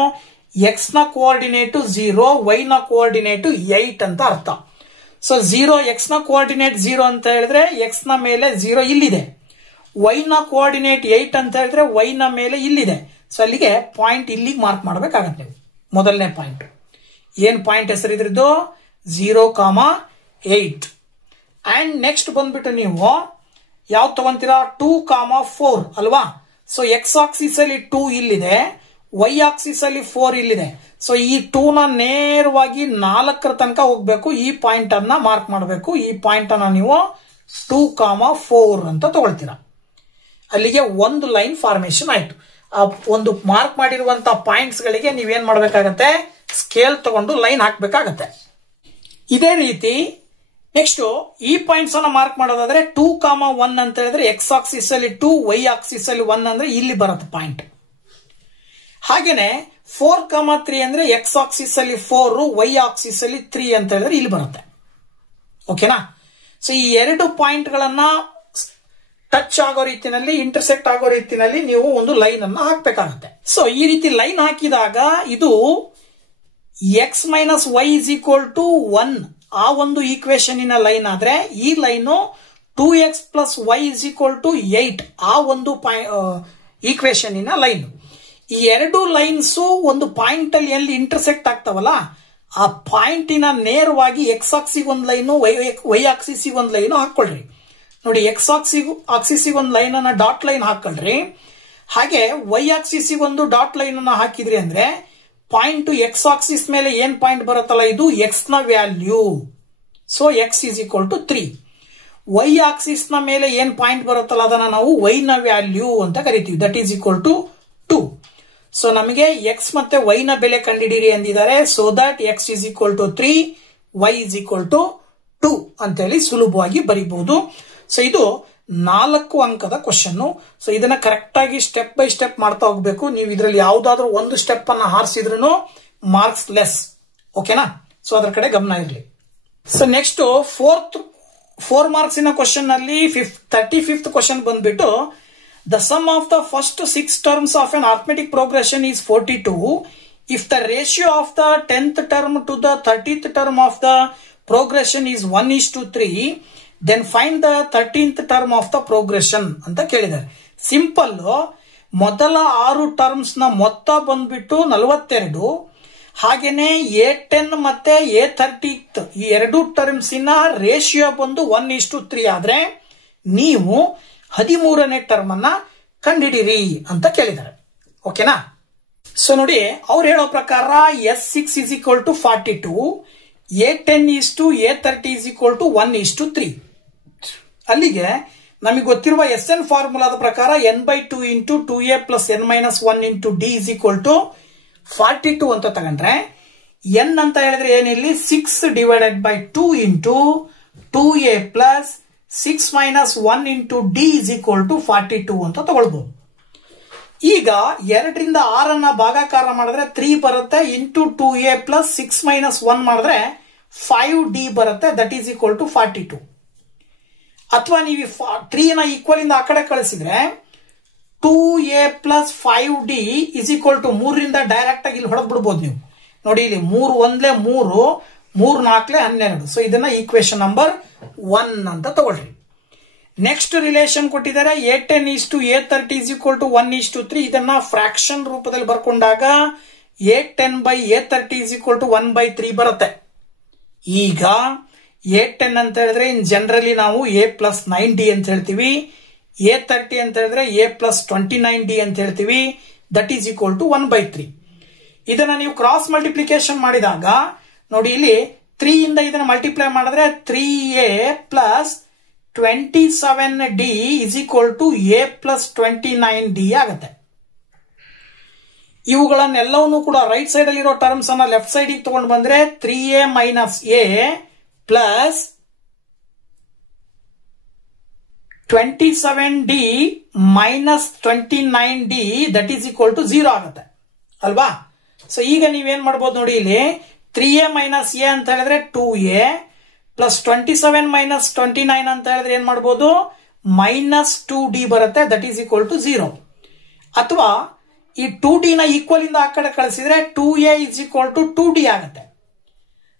ಎಕ್ಸ್ ನ ಕೋಆರ್ಡಿನೇಟ್ 0, ವೈ ನ ಕೋಆರ್ಡಿನೇಟ್ 8 ಅಂತ ಅರ್ಥ. ಸೊ 0 ಎಕ್ಸ್ ನ ಕೋಆರ್ಡಿನೇಟ್ 0 ಅಂತ ಹೇಳಿದ್ರೆ ಎಕ್ಸ್ ನ ಮೇಲೆ 0 ಇಲ್ಲಿದೆ. ವೈ ನ ಕೋಆರ್ಡಿನೇಟ್ 8 ಅಂತ ಹೇಳಿದ್ರೆ ವೈ ನ ಮೇಲೆ ಇಲ್ಲಿದೆ. ಸೊ ಅಲ್ಲಿಗೆ ಪಾಯಿಂಟ್ ಇಲ್ಲಿಗೆ ಮಾರ್ಕ್ ಮಾಡಬೇಕಾಗತ್ತೆ ನೀವು. ಮೊದಲನೇ ಪಾಯಿಂಟ್ ಏನ್ ಪಾಯಿಂಟ್ ಹೆಸರಿದ್ರದ್ದು? 0, 8. ಅಂಡ್ ನೆಕ್ಸ್ಟ್ ಬಂದ್ಬಿಟ್ಟು ನೀವು ಯಾವ ತಗೊಂತೀರಾ? 2, 4 ಅಲ್ವಾ? ಸೊ ಎಕ್ಸ್ ಆಕ್ಸಿಸ್ ಅಲ್ಲಿ 2 ಇಲ್ಲಿದೆ, ವೈ ಆಕ್ಸಿಸ್ ಅಲ್ಲಿ 4 ಇಲ್ಲಿದೆ. ಸೊ ಈ 2 ನ ನೇರವಾಗಿ 4ರ ತನಕ ಹೋಗ್ಬೇಕು. ಈ ಪಾಯಿಂಟ್ ಅನ್ನ ಮಾರ್ಕ್ ಮಾಡಬೇಕು. ಈ ಪಾಯಿಂಟ್ ಅನ್ನ ನೀವು 2, 4 ಅಂತ ತಗೊಳ್ತೀರಾ. ಅಲ್ಲಿಗೆ ಒಂದು ಲೈನ್ ಫಾರ್ಮೇಶನ್ ಆಯ್ತು. ಆ ಒಂದು ಮಾರ್ಕ್ ಮಾಡಿರುವಂತಹ ಪಾಯಿಂಟ್ಸ್ ಗಳಿಗೆ ನೀವೇನ್ ಮಾಡ್ಬೇಕಾಗತ್ತೆ? ಸ್ಕೇಲ್ ತಗೊಂಡು ಲೈನ್ ಹಾಕ್ಬೇಕಾಗತ್ತೆ. ಇದೇ ರೀತಿ ನೆಕ್ಸ್ಟ್ ಈ ಪಾಯಿಂಟ್ಸ್ ಅನ್ನ ಮಾರ್ಕ್ ಮಾಡೋದಾದ್ರೆ 2, 1 ಅಂತ ಹೇಳಿದ್ರೆ ಎಕ್ಸ್ ಆಕ್ಸಿಸ್ ಅಲ್ಲಿ 2, ವೈ ಆಕ್ಸಿಸ್ ಅಲ್ಲಿ 1 ಅಂದ್ರೆ ಇಲ್ಲಿ ಬರುತ್ತೆ ಪಾಯಿಂಟ್. ಹಾಗೇನೆ 4, 3 ಅಂದ್ರೆ ಎಕ್ಸ್ ಆಕ್ಸಿಸ್ ಅಲ್ಲಿ 4, ವೈ ಆಕ್ಸಿಸ್ ಅಲ್ಲಿ 3 ಅಂತ ಹೇಳಿದ್ರೆ ಇಲ್ಲಿ ಬರುತ್ತೆ. ಓಕೆನಾ? ಸೊ ಈ ಎರಡು ಪಾಯಿಂಟ್ ಗಳನ್ನ ಟಚ್ ಆಗೋ ರೀತಿಯಲ್ಲಿ, ಇಂಟರ್ಸೆಕ್ಟ್ ಆಗೋ ರೀತಿಯಲ್ಲಿ ನೀವು ಒಂದು ಲೈನ್ ಅನ್ನ ಹಾಕ್ಬೇಕಾಗತ್ತೆ. ಸೊ ಈ ರೀತಿ ಲೈನ್ ಹಾಕಿದಾಗ ಇದು X minus Y is equal to 1 ಆ ಒಂದು ಈಕ್ವೇಶನ್ ಲೈನ್ ಆದ್ರೆ, ಈ line 2x plus Y is equal to 8 ಆ ಒಂದು ಈಕ್ವೇಶನ್ ಲೈನ್. ಈ ಎರಡು ಲೈನ್ಸ್ ಒಂದು ಪಾಯಿಂಟ್ ಅಲ್ಲಿ ಎಲ್ಲಿ ಇಂಟರ್ಸೆಕ್ಟ್ ಆಗ್ತಾವಲ್ಲ, ಆ ಪಾಯಿಂಟಿನ ನೇರವಾಗಿ ಎಕ್ಸ್ ಆಕ್ಸಿಗೆ ಒಂದು ಲೈನು, ವೈ ಆಕ್ಸಿಸಿಗೆ ಒಂದು ಲೈನು ಹಾಕೊಳ್ರಿ. ನೋಡಿ, ಎಕ್ಸ್ ಆಕ್ಸಿಸಿಗೆ ಒಂದು ಲೈನ್ ಅನ್ನ ಡಾಟ್ ಲೈನ್ ಹಾಕೊಳ್ರಿ. ಹಾಗೆ ವೈ ಆಕ್ಸಿಸಿಗೆ ಒಂದು ಡಾಟ್ ಲೈನ್ ಅನ್ನ ಹಾಕಿದ್ರಿ ಅಂದ್ರೆ ಪಾಯಿಂಟ್ ಎಕ್ಸ್ ಆಕ್ಸಿಸ್ ಮೇಲೆ ಏನ್ ಪಾಯಿಂಟ್ ಬರುತ್ತಲ್ಲ, ಇದು ಎಕ್ಸ್ ನ value. So X is equal to 3. Y axis ನ ಮೇಲೆ ಏನ್ ಪಾಯಿಂಟ್ ಬರುತ್ತಲ್ಲ ಅದನ್ನ ನಾವು ವೈ ನ ವ್ಯಾಲ್ಯೂ ಅಂತ ಕರಿತೀವಿ. That is equal to 2. So ನಮಗೆ ಎಕ್ಸ್ ಮತ್ತೆ ವೈ ನ ಬೆಲೆ ಕಂಡುಹಿಡಿಯಿರಿ ಅಂದಿದ್ದಾರೆ. So that X is equal to 3, Y is equal to 2 ಅಂತ ಹೇಳಿ ಸುಲಭವಾಗಿ ಬರೀಬಹುದು. ಸೊ ಇದು 4 ಅಂಕದ ಕ್ವಶನ್. ಸೊ ಇದನ್ನ ಕರೆಕ್ಟ್ ಆಗಿ ಸ್ಟೆಪ್ ಬೈ ಸ್ಟೆಪ್ ಮಾಡ್ತಾ ಹೋಗ್ಬೇಕು. ನೀವು ಇದರಲ್ಲಿ ಯಾವ್ದಾದ್ರು ಒಂದು ಸ್ಟೆಪ್ ಅನ್ನ ಹಾರಿಸಿದ್ರು ಮಾರ್ಕ್ಸ್ ಲೆಸ್. ಓಕೆನಾ? ಸೊ ಅದರ ಕಡೆ ಗಮನ ಇರಲಿ. ಸೊ ನೆಕ್ಸ್ಟ್ 4 ಮಾರ್ಕ್ಸ್ ಕ್ವಶನ್ ನಲ್ಲಿ 35th ಕ್ವಶನ್ ಬಂದ್ಬಿಟ್ಟು, the sum of the first 6 terms of an arithmetic progression is 42 if the ratio of the 10th term to the 30th term of the progression is 1:3, then find the 13th term of the progression ಅಂತ ಕೇಳಿದ್ದಾರೆ. Simple, ಮೊದಲ 6 terms ನ ಮೊತ್ತ ಬಂದ್ಬಿಟ್ಟು 42. ಹಾಗೇನೆ A10 ಮತ್ತೆ A30 ಈ ಎರಡು ಟರ್ಮ್ಸ್ ರೇಷಿಯೋ ಬಂದು 1:3 ಆದ್ರೆ ನೀವು 13ನೇ ಟರ್ಮ್ ಅನ್ನ ಕಂಡಿಡಿರಿ ಅಂತ ಕೇಳಿದ್ದಾರೆ. ಓಕೆನಾ? ಸೊ ನೋಡಿ, ಅವ್ರು ಹೇಳೋ ಪ್ರಕಾರ S6 is equal to 42, A10 is to A30 is equal to 1:3. ಅಲ್ಲಿಗೆ ನಮಗೆ ಗೊತ್ತಿರುವ SN ಫಾರ್ಮುಲಾದ ಪ್ರಕಾರ n/2 into 2a plus n minus 1 into d is equal to 42 ಅಂತ ತಗೊಂಡ್ರೆ, n ಅಂತ ಹೇಳಿದ್ರೆ ಏನಿಲ್ಲಿ 6 divided by 2 into 2a plus 6 minus 1 into d is equal to 42 ಅಂತ ತಗೊಳ್ಬಹುದು. ಈಗ 2ರಿಂದ 6 ಭಾಗಾಕಾರ ಮಾಡಿದ್ರೆ 3 ಬರುತ್ತೆ, ಇಂಟು 2a plus 6 minus 1 ಮಾಡಿದ್ರೆ 5d ಬರುತ್ತೆ. That is equal to 42. ಅಥವಾ ನೀವು 3 ಈಕ್ವಲ್ ಇಂದ ಆ ಕಡೆ ಕಳಿಸಿದ್ರೆ 2a plus 5d is equal to 3ರಿಂದ ಡೈರೆಕ್ಟ್ ಆಗಿ ಇಲ್ಲಿ ಹೊಡೆದ್ ಬಿಡ್ಬೋದು ನೀವು. ನೋಡಿ ಇಲ್ಲಿ 3 ಒಂದ್ಲೆ 3, 3 ನಾಲ್ಕಲೆ 12. ಸೊ ಇದನ್ನ ಈಕ್ವೇಶನ್ ನಂಬರ್ 1 ಅಂತ ತಗೊಳ್ರಿ. ನೆಕ್ಸ್ಟ್ ರಿಲೇಷನ್ ಕೊಟ್ಟಿದ್ದಾರೆ A10 A30 = 1:3. ಇದನ್ನ ಫ್ರಾಕ್ಷನ್ ರೂಪದಲ್ಲಿ ಬರ್ಕೊಂಡಾಗ A10/A30 = 1/3 ಬರುತ್ತೆ. ಈಗ A10 ಅಂತ ಹೇಳಿದ್ರೆ ಇನ್ ಜನರಲಿ ನಾವು A+9D ಅಂತ ಹೇಳ್ತೀವಿ. A30 ಅಂತ ಹೇಳಿದ್ರೆ A+29D ಅಂತ ಹೇಳ್ತೀವಿ. That is equal to 1/3. ಇದನ್ನ ನೀವು ಕ್ರಾಸ್ ಮಲ್ಟಿಪ್ಲಿಕೇಶನ್ ಮಾಡಿದಾಗ ನೋಡಿ ಇಲ್ಲಿ 3 ಇಂದ ಇದನ್ನ ಮಲ್ಟಿಪ್ಲೈ ಮಾಡಿದ್ರೆ 3A + 27D = A+29D ಆಗುತ್ತೆ. ಇವುಗಳನ್ನೆಲ್ಲವನ್ನೂ ಕೂಡ ರೈಟ್ ಸೈಡ್ ಅಲ್ಲಿ ಇರೋ ಟರ್ಮ್ಸ್ ಅನ್ನ ಲೆಫ್ಟ್ ಸೈಡ್ ತಗೊಂಡು ಬಂದ್ರೆ 3A - A plus 27D - 29D that is equal to 0 ಆಗುತ್ತೆ ಅಲ್ವಾ. ಸೊ ಈಗ ನೀವೇನ್ ಮಾಡ್ಬೋದು ನೋಡಿ ಇಲ್ಲಿ 3A - A ಅಂತ ಹೇಳಿದ್ರೆ 2A ಪ್ಲಸ್ 27 - 29 ಅಂತ ಹೇಳಿದ್ರೆ ಏನ್ ಮಾಡ್ಬೋದು -2D ಬರುತ್ತೆ. That is equal to 0. ಅಥವಾ ಈ 2D ನ ಈಕ್ವಲ್ ಇಂದ ಆ ಕಡೆ ಕಳಿಸಿದ್ರೆ 2A = 2D ಆಗುತ್ತೆ.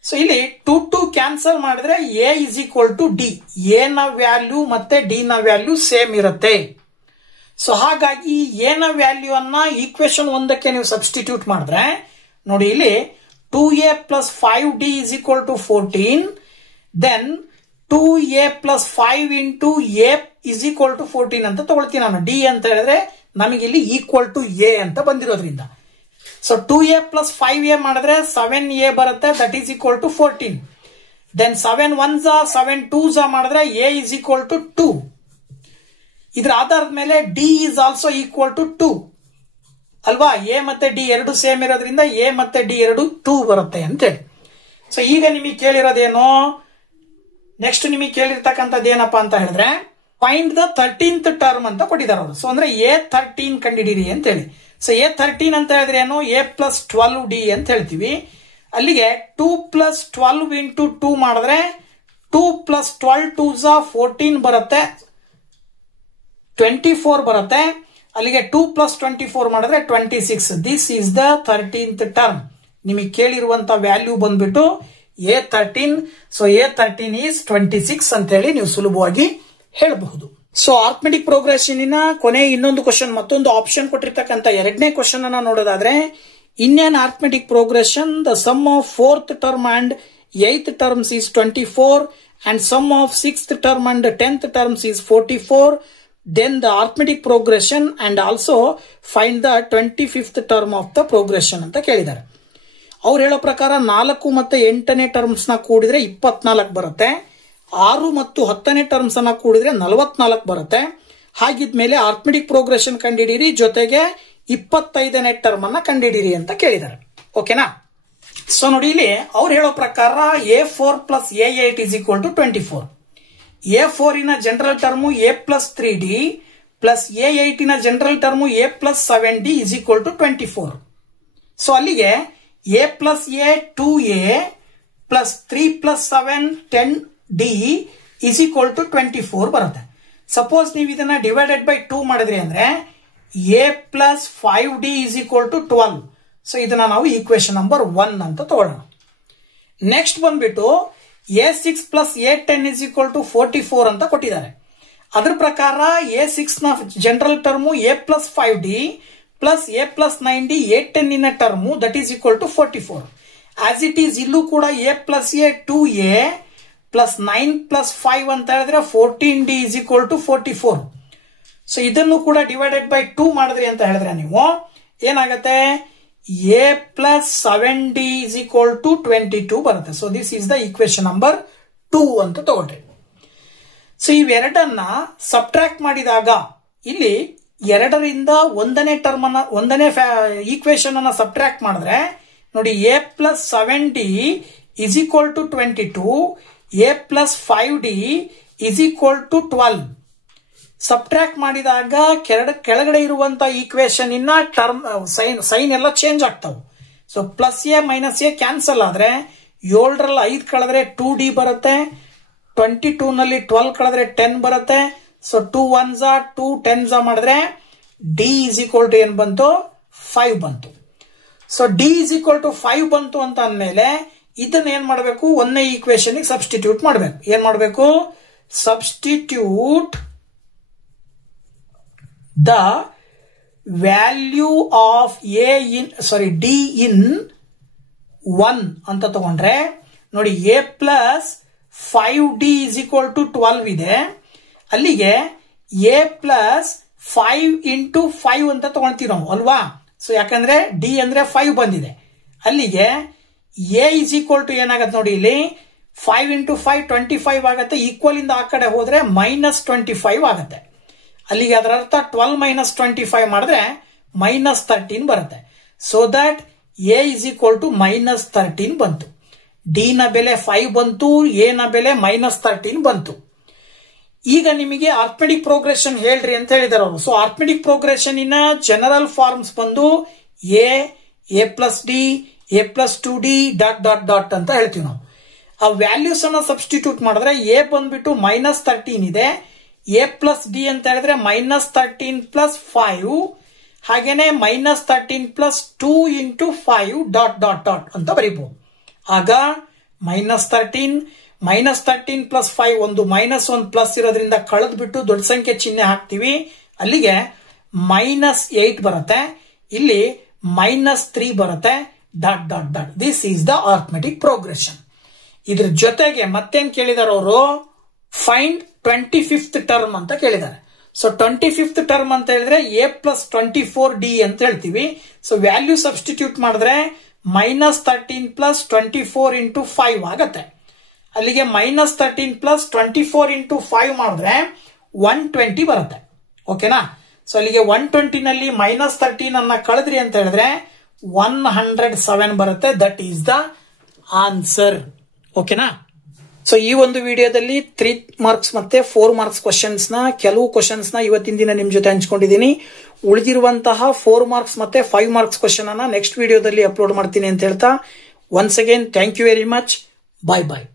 ಸೊ ಇಲ್ಲಿ 2 ಕ್ಯಾನ್ಸಲ್ ಮಾಡಿದ್ರೆ A = D. A ನ ವ್ಯಾಲ್ಯೂ ಮತ್ತೆ D ನ ವ್ಯಾಲ್ಯೂ ಸೇಮ್ ಇರುತ್ತೆ. ಸೊ ಹಾಗಾಗಿ A ನ ವ್ಯಾಲ್ಯೂ ಅನ್ನ ಈಕ್ವೇಶನ್ 1ಕ್ಕೆ ನೀವು ಸಬ್ಸ್ಟಿಟ್ಯೂಟ್ ಮಾಡಿದ್ರೆ ನೋಡಿ ಇಲ್ಲಿ 2A + 5D = 14. Then 2A + 5 × A = 14 ಅಂತ ತಗೊಳ್ತೀನಿ ನಾನು. D ಅಂತ ಹೇಳಿದ್ರೆ ನಮಗೆ ಇಲ್ಲಿ ಈಕ್ವಲ್ ಟು A ಅಂತ ಬಂದಿರೋದ್ರಿಂದ. ಸೊ 2A + 5A ಮಾಡಿದ್ರೆ 7A ಬರುತ್ತೆ. That is equal to 14. Then 7 1s 7 2s ಮಾಡಿದ್ರೆ A = 2. ಇದರ ಆಧಾರದ ಮೇಲೆ D is also equal to 2 ಅಲ್ವಾ. A ಮತ್ತೆ D ಎರಡು ಸೇಮ್ ಇರೋದ್ರಿಂದ A ಮತ್ತೆ D ಎರಡು 2 ಬರುತ್ತೆ ಅಂತೇಳಿ. ಸೊ ಈಗ ನಿಮಗೆ ಕೇಳಿರೋದೇನು, ನೆಕ್ಸ್ಟ್ ನಿಮಗೆ ಕೇಳಿರ್ತಕ್ಕಂಥದ್ದು ಏನಪ್ಪಾ ಅಂತ ಹೇಳಿದ್ರೆ ಫೈಂಡ್ ದ 13th ಟರ್ಮ್ ಅಂತ ಕೊಟ್ಟಿದ್ದಾರೆ ಅವರು. ಸೊ ಅಂದ್ರೆ A13 ಕಂಡಿಡಿರಿ ಅಂತ ಹೇಳಿ. ಸೊ A13 ಅಂತ ಹೇಳಿದ್ರೆ ಏನು A+12D ಅಂತ ಹೇಳ್ತೀವಿ. ಅಲ್ಲಿಗೆ 2 + 12 × 2 ಮಾಡಿದ್ರೆ 2 + 12 2s 14 ಬರುತ್ತೆ, 24 ಬರುತ್ತೆ. ಅಲ್ಲಿಗೆ 2 + 24 ಮಾಡಿದ್ರೆ 26. This is the 13th term. ನಿಮಗೆ ಕೇಳಿರುವಂತ ವ್ಯಾಲ್ಯೂ ಬಂದ್ಬಿಟ್ಟು A13. ಸೊ A13 ಈಸ್ 26 ಅಂತ ಹೇಳಿ ನೀವು ಸುಲಭವಾಗಿ ಹೇಳಬಹುದು. ಸೊ ಆರ್ಥಮೆಟಿಕ್ ಪ್ರೋಗ್ರೆಷನ್ ಕೊನೆ ಇನ್ನೊಂದು ಕ್ವಶನ್, ಮತ್ತೊಂದು ಆಪ್ಷನ್ ಕೊಟ್ಟಿರ್ತಕ್ಕಂಥ 2ನೇ ಕ್ವಶನ್ ಅನ್ನ ನೋಡೋದಾದ್ರೆ in an arithmetic progression the sum of 4th term and 8th terms is 24 and sum of 6th term and 10th terms is 44. Then the arithmetic progression and also find the 25th term of the progression ಅಂತ ಕೇಳಿದ್ದಾರೆ. ಅವ್ರು ಹೇಳೋ ಪ್ರಕಾರ 4 ಮತ್ತು 8ನೇ terms ನ ಕೂಡಿದ್ರೆ 24 ಬರುತ್ತೆ. 6 ಮತ್ತು 10ನೇ terms ಅನ್ನ ಕೂಡಿದ್ರೆ 44 ಬರುತ್ತೆ. ಹಾಗಿದ್ಮೇಲೆ ಆರ್ಥಮೆಟಿಕ್ ಪ್ರೋಗ್ರೆಷನ್ ಕಂಡಿಡೀರಿ, ಜೊತೆಗೆ 25ನೇ ಟರ್ಮ್ ಅನ್ನ ಕಂಡಿಡೀರಿ ಅಂತ ಕೇಳಿದ್ದಾರೆ. ಓಕೆನಾ. ಸೊ ನೋಡಿ ಇಲ್ಲಿ ಅವ್ರು ಹೇಳೋ ಪ್ರಕಾರ A4 + A8 = 24. A4 ನ general term A+3D plus A8 ನ ಜನರಲ್ ಟರ್ಮು A+7D = 24. ಸೊ ಅಲ್ಲಿಗೆ A + A 2A plus 3 + 7 10D = 24 ಬರುತ್ತೆ. ಸಪೋಸ್ ನೀವು ಇದನ್ನ ಡಿವೈಡೆಡ್ ಬೈ 2 ಮಾಡಿದ್ರಿ ಅಂದ್ರೆ A + 5D = 12. ಸೊ ಇದನ್ನ ನಾವು ಈಕ್ವೇಶನ್ ನಂಬರ್ 1 ಅಂತ ತಗೊಳ್ಳೋಣ. ನೆಕ್ಸ್ಟ್ ಬಂದ್ಬಿಟ್ಟು A6 + A10 = 44 ಅಂತ ಕೊಟ್ಟಿದ್ದಾರೆ. ಅದ್ರ ಪ್ರಕಾರ A6 ನ general term A+5D plus A+9D A10 ನ term that is equal to 44. As it is ಇಲ್ಲೂ ಕೂಡ A + A 2A ಪ್ಲಸ್ 9 + 5 ಅಂತ ಹೇಳಿದ್ರೆ 14D = 44. ಸೊ ಇದನ್ನು ಕೂಡ ಡಿವೈಡೆಡ್ ಬೈ 2 ಮಾಡಿದ್ರಿ ಅಂತ ಹೇಳಿದ್ರೆ ನೀವು ಏನಾಗುತ್ತೆ A + 7D = 22 ಬರುತ್ತೆ. So this is the equation number 2 ಅಂತ ತಗೊಳ್ರಿ. ಸೊ ಇವೆರಡನ್ನ ಸಬ್ಟ್ರಾಕ್ಟ್ ಮಾಡಿದಾಗ ಇಲ್ಲಿ 2ರಿಂದ 1ನೇ ಟರ್ಮ್ ಅನ್ನ 1ನೇ ಈಕ್ವೇಶನ್ ಅನ್ನ ಸಬ್ಟ್ರಾಕ್ಟ್ ಮಾಡಿದ್ರೆ ನೋಡಿ A + 7D = 22, A + 5D = 12. Subtract ಮಾಡಿದಾಗ ಕೆಳಗಡೆ ಇರುವಂತ ಈಕ್ವೇಶನ್ ಇನ್ನ ಟರ್ಮ್ ಸೈನ್ ಎಲ್ಲ ಚೇಂಜ್ ಆಗ್ತಾವೆ. ಸೊ +A - A ಕ್ಯಾನ್ಸಲ್ ಆದ್ರೆ 7ರಲ್ಲಿ 5 ಕಳೆದ್ರೆ 2D ಬರುತ್ತೆ. 22 ನಲ್ಲಿ 12 ಕಳೆದ್ರೆ 10 ಬರುತ್ತೆ. ಸೊ 2 1s 2 10s ಮಾಡಿದ್ರೆ D = ಏನ್ ಬಂತು 5 ಬಂತು. So D is equal to 5 ಬಂತು ಅಂತ ಅಂದ್ಮೇಲೆ ಇದನ್ನ ಏನ್ ಮಾಡಬೇಕು, ಒಂದನೇ ಈಕ್ವೇಶನ್ ಸಬ್ಸ್ಟಿಟ್ಯೂಟ್ ಮಾಡಬೇಕು. ಏನ್ ಮಾಡಬೇಕು, substitute the value of D in 1 ಅಂತ ತಗೊಂಡ್ರೆ ನೋಡಿ, A plus 5d is equal to 12 ಇದೆ. ಅಲ್ಲಿಗೆ ಎ ಪ್ಲಸ್ 5 ಇಂಟು 5 ಅಂತ ತಗೊಳ್ತೀವಿ ನಾವು ಅಲ್ವಾ. ಸೊ ಯಾಕಂದ್ರೆ ಡಿ ಅಂದ್ರೆ 5 ಬಂದಿದೆ. ಅಲ್ಲಿಗೆ ಎ ಇಸ್ ಈಕ್ವಲ್ ಟು ಏನಾಗತ್ತೆ ನೋಡಿ, ಇಲ್ಲಿ 5 ಇಂಟು 5 25 ಆಗತ್ತೆ. ಈಕ್ವಲ್ ಇಂದ ಆ ಕಡೆ ಹೋದ್ರೆ -25 ಆಗತ್ತೆ. ಅಲ್ಲಿಗೆ ಅದರ ಅರ್ಥ 12 - 25 ಮಾಡಿದ್ರೆ -13 ಬರುತ್ತೆ. So that A is equal to -13 ಬಂತು. ಡಿ ನ ಬೆಲೆ 5 ಬಂತು, ಎ ನ ಬೆಲೆ -13 ಬಂತು. ಈಗ ನಿಮಗೆ ಆರ್ಥಮೆಟಿಕ್ ಪ್ರೋಗ್ರೆಷನ್ ಹೇಳ್ರಿ ಅಂತ ಹೇಳಿದಾರೆ ಅವರು. ಸೊ ಆರ್ಥಮೆಟಿಕ್ ಪ್ರೋಗ್ರೆಷನ್ ಇನ್ನ ಜನರಲ್ ಫಾರ್ಮ್ಸ್ ಬಂದು A plus D, A plus 2d dot dot dot ಅಂತ ಹೇಳ್ತೀವಿ ನಾವು. ಆ ವ್ಯಾಲ್ಯೂಸ್ ಅನ್ನ ಸಬ್ಸ್ಟಿಟ್ಯೂಟ್ ಮಾಡಿದ್ರೆ ಎ ಬಂದ್ಬಿಟ್ಟು -13 ಇದೆ, ಎ ಪ್ಲಸ್ ಡಿ ಅಂತ ಹೇಳಿದ್ರೆ -13 ಪ್ಲಸ್ 5, ಹಾಗೇನೆ -13 plus 2 into 5 dot dot dot ಅಂತ ಬರೀಬಹುದು. ಆಗ -13 ಪ್ಲಸ್ 5 ಒಂದು -1 ಪ್ಲಸ್ ಇರೋದ್ರಿಂದ ಕಳೆದು ಬಿಟ್ಟು ದೊಡ್ಡ ಸಂಖ್ಯೆ ಚಿಹ್ನೆ ಹಾಕ್ತಿವಿ. ಅಲ್ಲಿಗೆ -8 ಬರುತ್ತೆ, ಇಲ್ಲಿ -3 ಬರುತ್ತೆ dot dot dot. This is the arithmetic progression. ಇದ್ರ ಜೊತೆಗೆ ಮತ್ತೇನ್ ಕೇಳಿದಾರೆ ಅವರು, ಫೈಂಡ್ 25th ಟರ್ಮ್ ಅಂತ ಕೇಳಿದ್ದಾರೆ. ಸೊ 25th ಟರ್ಮ್ ಅಂತ ಹೇಳಿದ್ರೆ ಎ ಪ್ಲಸ್ 24d ಅಂತ ಹೇಳ್ತೀವಿ. ಸೊ ವ್ಯಾಲ್ಯೂ ಸಬ್ಸ್ಟಿಟ್ಯೂಟ್ ಮಾಡಿದ್ರೆ -13 ಪ್ಲಸ್ 24 ಇಂಟು 5 ಆಗತ್ತೆ. ಅಲ್ಲಿಗೆ -13 ಪ್ಲಸ್ 24 ಇಂಟು 5 ಮಾಡಿದ್ರೆ 120 ಬರುತ್ತೆ. ಓಕೆನಾ. ಸೊ ಅಲ್ಲಿಗೆ 120 ನಲ್ಲಿ -13 ಅನ್ನ ಕಳೆದ್ರಿ ಅಂತ ಹೇಳಿದ್ರೆ 107 ಬರುತ್ತೆ. That is the answer. ಓಕೆನಾ. ಸೊ ಈ ಒಂದು ವಿಡಿಯೋದಲ್ಲಿ 3 ಮಾರ್ಕ್ಸ್ ಮತ್ತೆ 4 ಮಾರ್ಕ್ಸ್ ಕ್ವಶನ್ಸ್ ನ ಕೆಲವು ಕ್ವಶನ್ಸ್ ನ ಇವತ್ತಿನ ದಿನ ನಿಮ್ ಜೊತೆ ಹಂಚ್ಕೊಂಡಿದ್ದೀನಿ. ಉಳಿದಿರುವಂತಹ 4 ಮಾರ್ಕ್ಸ್ ಮತ್ತೆ 5 ಮಾರ್ಕ್ಸ್ ಕ್ವಶನ್ ಅನ್ನ ನೆಕ್ಸ್ಟ್ ವಿಡಿಯೋದಲ್ಲಿ ಅಪ್ಲೋಡ್ ಮಾಡ್ತೀನಿ ಅಂತ ಹೇಳ್ತಾ, once again thank you very much. Bye bye.